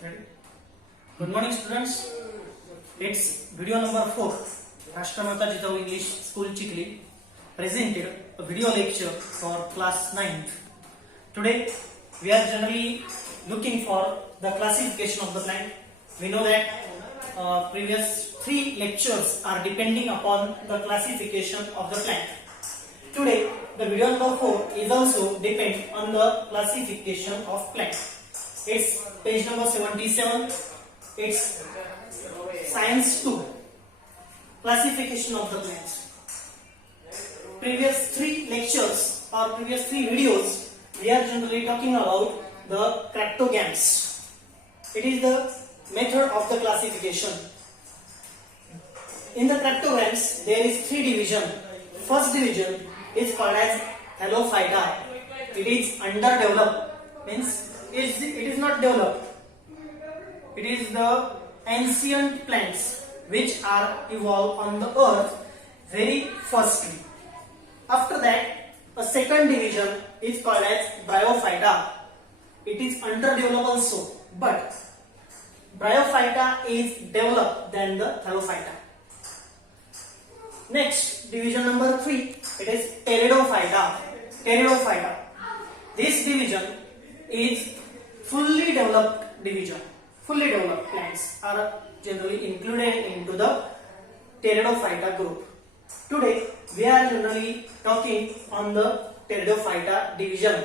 Ready? Good morning, students. It's video number 4. Rashtramatha Jitau English School Chikli presented a video lecture for class 9th. Today we are generally looking for the classification of the plant. We know that previous 3 lectures are depending upon the classification of the plant. Today the video number 4 is also depend on the classification of plant. It's page number 77. It's science 2, classification of the plants. Previous 3 lectures or previous 3 videos, we are generally talking about the cryptogams. It is the method of the classification. In the cryptogams, there is 3 division. First division is called as Halophyta. It is underdeveloped, means it is not developed. It is the ancient plants which are evolved on the earth very firstly. After that, a second division is called as Bryophyta. It is underdeveloped also, but Bryophyta is developed than the Halophyta. Next, division number 3, it is Pteridophyta. Pteridophyta. This division is fully developed division. Fully developed plants are generally included into the Pteridophyta group. Today we are generally talking on the Pteridophyta division.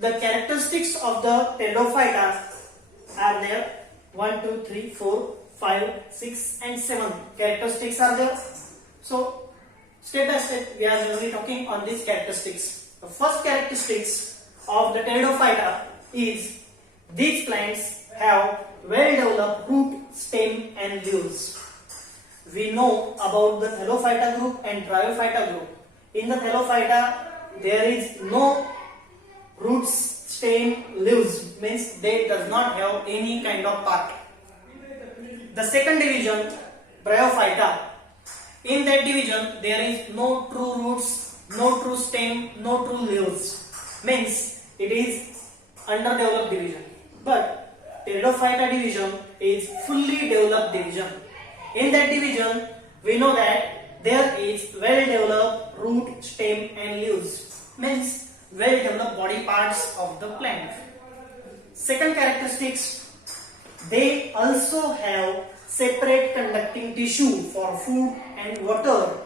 The characteristics of the Pteridophyta are there. 1, 2, 3, 4, 5, 6 and 7 characteristics are there. So step by step we are generally talking on these characteristics. The first characteristics of the Pteridophyta is these plants have well-developed root, stem and leaves. We know about the Halophyta group and Bryophyta group. In the Halophyta, there is no roots, stem, leaves, means they does not have any kind of part. The second division, Bryophyta. In that division, there is no true roots, no true stem, no true leaves. Means it is underdeveloped division. But Pteridophyta division is fully developed division. In that division, we know that there is well-developed root, stem and leaves. Means well-developed body parts of the plant. Second characteristics, they also have separate conducting tissue for food and water.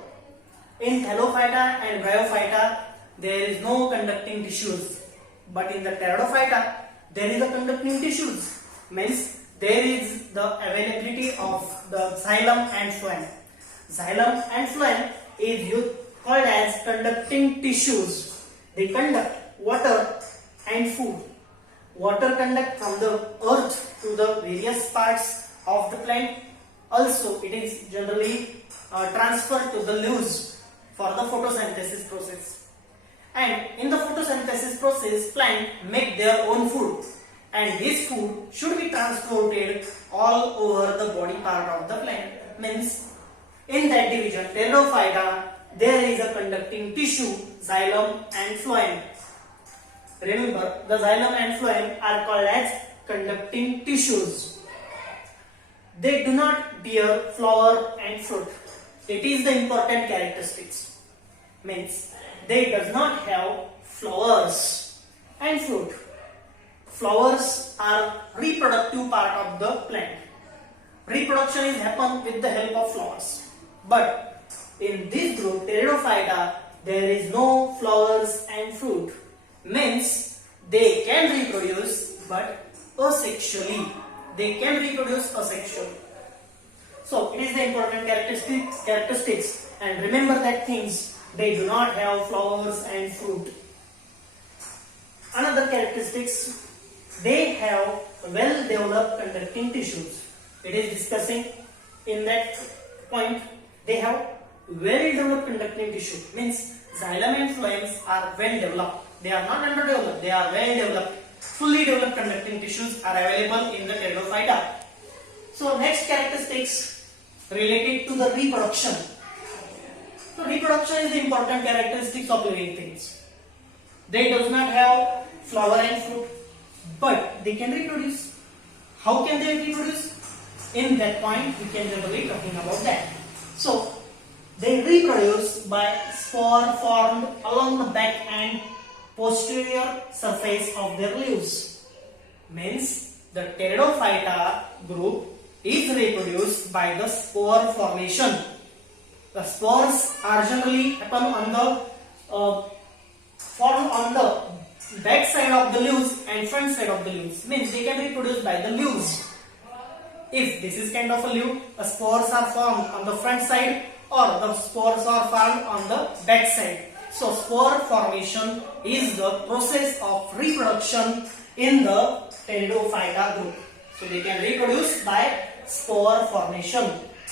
In Halophyta and Bryophyta, there is no conducting tissues. But in the Pteridophyta, there is a conducting tissues. Means there is the availability of the xylem and phloem. Xylem and phloem is called as conducting tissues. They conduct water and food. Water conduct from the earth to the various parts of the plant. Also, it is generally transferred to the leaves for the photosynthesis process. And in the photosynthesis process, plant make their own food. And this food should be transported all over the body part of the plant. Means in that division, Pteridophyta, there is a conducting tissue, xylem and phloem. Remember, the xylem and phloem are called as conducting tissues. They do not bear flower and fruit. It is the important characteristics. Means they does not have flowers and fruit. Flowers are reproductive part of the plant. Reproduction is happen with the help of flowers. But in this group, Pteridophyta, there is no flowers and fruit. Means they can reproduce but asexually. They can reproduce asexually. So it is the important characteristics. And remember that things, they do not have flowers and fruit. Another characteristics, they have well-developed conducting tissues. It is discussing in that point. They have well-developed conducting tissue. Means xylem and phloems are well-developed. They are not underdeveloped. They are well-developed. Fully developed conducting tissues are available in the Pteridophyta. So next characteristics related to the reproduction. So reproduction is the important characteristics of living things. They does not have flower and fruit, but they can reproduce. How can they reproduce? In that point, we can generally talking about that. So, they reproduce by spore formed along the back and posterior surface of their leaves. Means the Pteridophyta group is reproduced by the spore formation. The spores are generally happen on the formed on the back side of the leaves and front side of the leaves. Means they can reproduce by the leaves. If this is kind of a leaf, the spores are formed on the front side or the spores are formed on the back side. So spore formation is the process of reproduction in the Pteridophyta group. So they can reproduce by spore formation.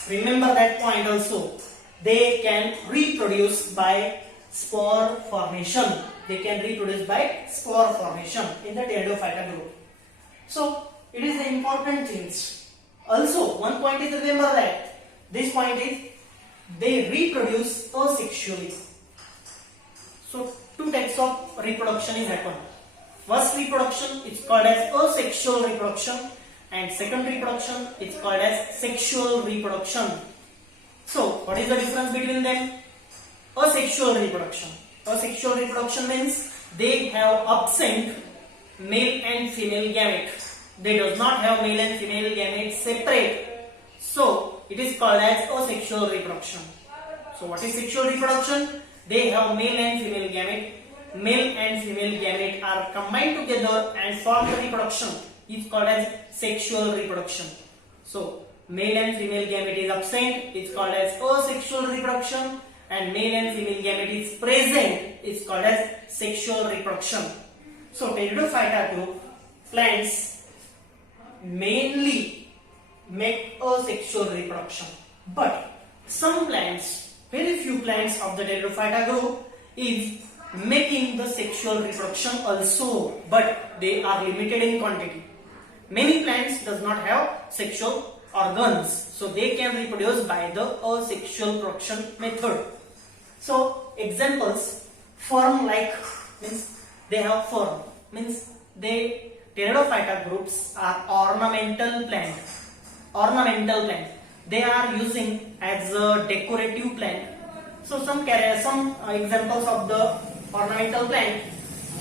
Remember that point also. They can reproduce by spore formation. They can reproduce by spore formation in the Pteridophyta group. So it is the important things. Also, one point is remember that this point is they reproduce asexually. So two types of reproduction is happen. First reproduction is called as asexual reproduction and second reproduction is called as sexual reproduction. So what is the difference between them? Asexual reproduction. Asexual reproduction means they have absent male and female gamete. They does not have male and female gametes separate. So it is called as asexual reproduction. So what is sexual reproduction? They have male and female gamete. Male and female gamete are combined together and form the reproduction. It is called as sexual reproduction. So male and female gamete is absent. It is called as asexual reproduction. And male and female gamete is present. It is called as sexual reproduction. So Pteridophyta group plants mainly make asexual reproduction, but some plants, very few plants of the Pteridophyta group is making the sexual reproduction also, but they are limited in quantity. Many plants does not have sexual organs, so they can reproduce by the asexual reproduction method. So examples, fern like means they have fern, means they Pteridophyta groups are ornamental plant. Ornamental plant. They are using as a decorative plant. So some examples of the ornamental plant.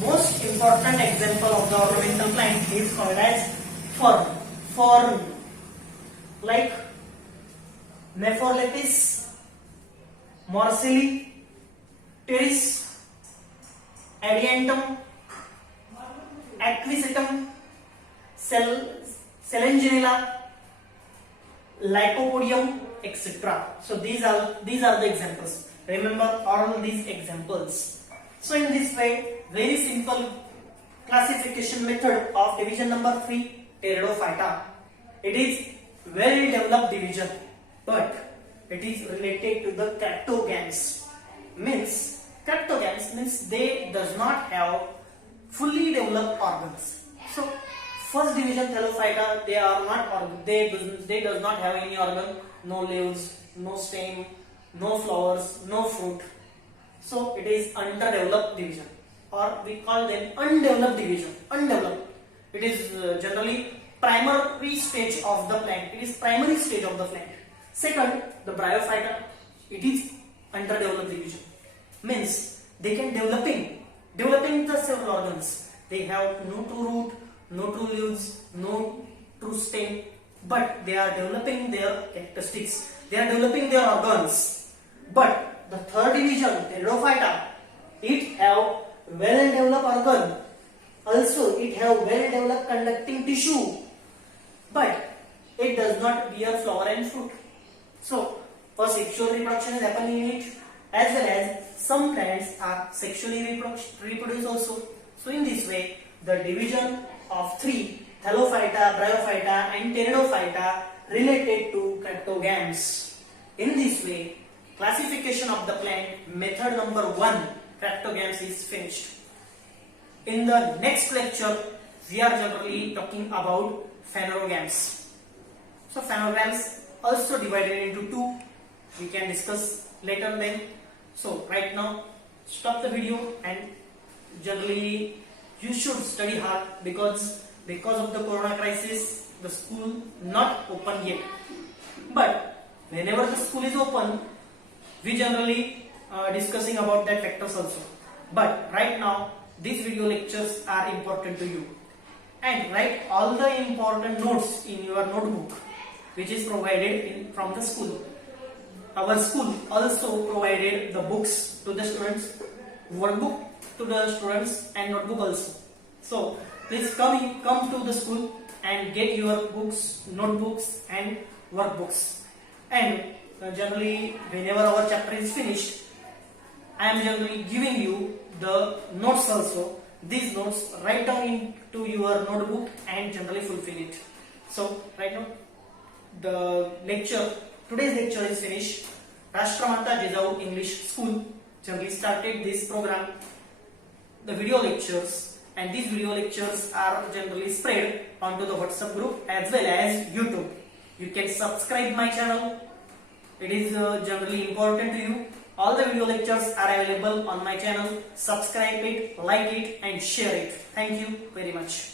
Most important example of the ornamental plant is called as fern. Fern like Mepholepis, Morcilli, Pteris, Adiantum, Aquisetum, Selenginella, Lycopodium, etc. So these are the examples. Remember all these examples. So in this way, very simple classification method of division number 3, Pteridophyta. It is very developed division, but it is related to the Cryptogams. Means Cryptogams means they does not have fully developed organs. So first division Thallophyta, they are not they does not have any organ, no leaves, no stem, no flowers, no fruit. So it is underdeveloped division, or we call them undeveloped division. Undeveloped. It is generally primary stage of the plant. It is primary stage of the plant. Second, the Bryophyta. It is underdeveloped division. Means they can developing the several organs. They have no true root, no true leaves, no true stem, but they are developing their characteristics. They are developing their organs. But the third division, Pteridophyta, it have well developed organ. Also, it have well developed conducting tissue, but it does not bear flower and fruit. So, for sexual reproduction is happening in it, as well as some plants are sexually reproduce also. So in this way, the division of 3, Thallophyta, Bryophyta and Pteridophyta related to Cryptogams. In this way, classification of the plant method number 1, Cryptogams, is finished. In the next lecture, we are generally talking about Phanerogams. So Phanerogams also divided into 2. We can discuss later then. So right now, stop the video and generally you should study hard, because because of the corona crisis the school not open yet, but whenever the school is open we generally discussing about that factors also. But right now these video lectures are important to you, and write all the important notes in your notebook which is provided from the school. Our school also provided the books to the students, workbook to the students and notebook also. So please come to the school and get your books, notebooks and workbooks. And generally whenever our chapter is finished, I am generally giving you the notes also. These notes write down into your notebook and generally fulfill it. So right now today's lecture is finished. Rashtramatha Jijavu English School generally started this program, the video lectures, and these video lectures are generally spread onto the WhatsApp group as well as YouTube. You can subscribe my channel. It is generally important to you. All the video lectures are available on my channel. Subscribe it, like it and share it. Thank you very much.